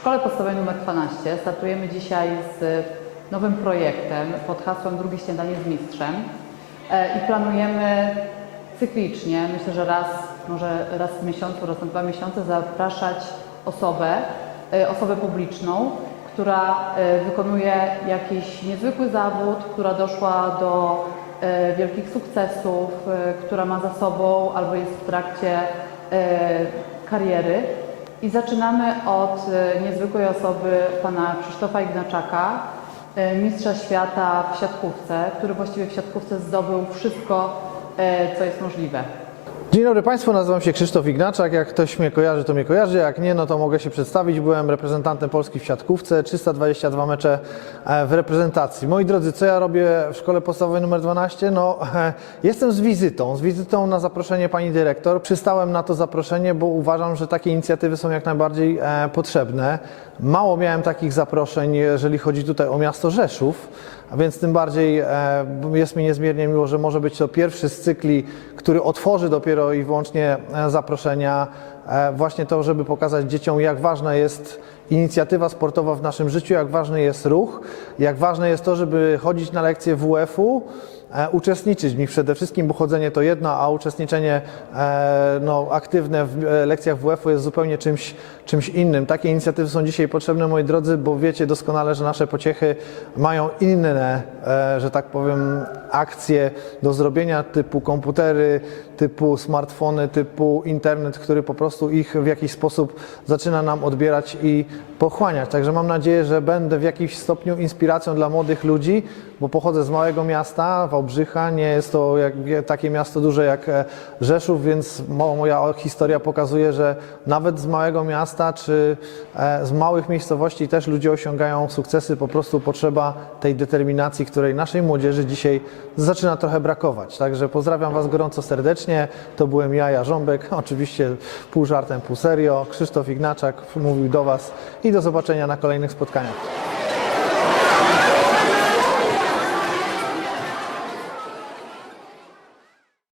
szkole podstawowej nr 12 startujemy dzisiaj z nowym projektem pod hasłem Drugie śniadanie z mistrzem E, i planujemy cyklicznie, myślę, że raz, może raz w miesiącu, raz na dwa miesiące zapraszać osobę, e, osobę publiczną, która e, wykonuje jakiś niezwykły zawód, która doszła do wielkich sukcesów, która ma za sobą albo jest w trakcie kariery. I zaczynamy od e, niezwykłej osoby pana Krzysztofa Ignaczaka, e, mistrza świata w siatkówce, który właściwie w siatkówce zdobył wszystko, e, co jest możliwe. Dzień dobry Państwu, nazywam się Krzysztof Ignaczak. Jak ktoś mnie kojarzy, to mnie kojarzy, jak nie, no to mogę się przedstawić. Byłem reprezentantem Polski w siatkówce, 322 mecze e, w reprezentacji. Moi drodzy, co ja robię w szkole podstawowej nr 12? No, jestem z wizytą, z wizytą na zaproszenie pani dyrektor. Przystałem na to zaproszenie, bo uważam, że takie inicjatywy są jak najbardziej e, potrzebne. Mało miałem takich zaproszeń, jeżeli chodzi tutaj o miasto Rzeszów. A więc tym bardziej e, jest mi niezmiernie miło, że może być to pierwszy z cykli, który otworzy dopiero i wyłącznie e, zaproszenia. E, Właśnie to, żeby pokazać dzieciom, jak ważna jest inicjatywa sportowa w naszym życiu, jak ważny jest ruch, jak ważne jest to, żeby chodzić na lekcje WF-u, e, uczestniczyć w nich przede wszystkim, bo chodzenie to jedno, a uczestniczenie e, no, aktywne w lekcjach WF-u jest zupełnie czymś, czymś innym. Takie inicjatywy są dzisiaj potrzebne, moi drodzy, bo wiecie doskonale, że nasze pociechy mają inne, że tak powiem, akcje do zrobienia typu komputery, typu smartfony, typu internet, który po prostu ich w jakiś sposób zaczyna nam odbierać i pochłaniać. Także mam nadzieję, że będę w jakimś stopniu inspiracją dla młodych ludzi, bo pochodzę z małego miasta, Wałbrzycha, nie jest to jak, takie miasto duże jak e, Rzeszów, więc mo- moja historia pokazuje, że nawet z małego miasta czy e, z małych miejscowości też ludzie osiągają sukcesy, po prostu potrzeba tej determinacji, której naszej młodzieży dzisiaj zaczyna trochę brakować. Także pozdrawiam Was gorąco serdecznie, to byłem ja, Jarząbek, oczywiście pół żartem, pół serio, Krzysztof Ignaczak mówił do Was i do zobaczenia na kolejnych spotkaniach.